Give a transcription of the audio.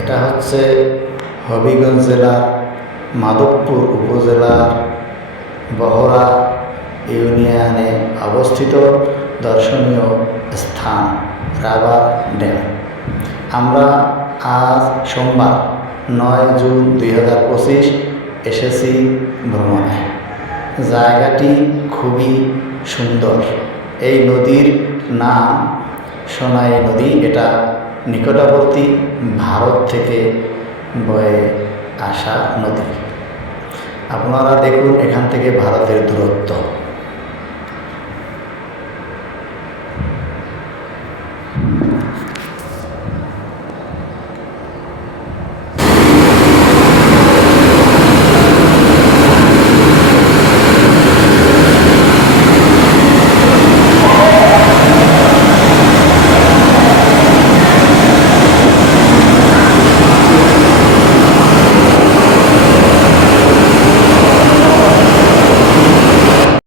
এটা হচ্ছে হবিগঞ্জ জেলার মাধবপুর উপজেলার বহরা ইউনিয়নে অবস্থিত দর্শনীয় স্থান, রাবার ড্যাম। আমরা আজ সোমবার নয় জুন দুই হাজার পঁচিশ এসেছি ভ্রমণে। জায়গাটি খুবই সুন্দর। এই নদীর নাম সোনাই নদী, এটা নিকটবর্তী ভারত থেকে বয়ে আসা নদী। আপনারা দেখুন এখান থেকে ভারতের দূরত্ব।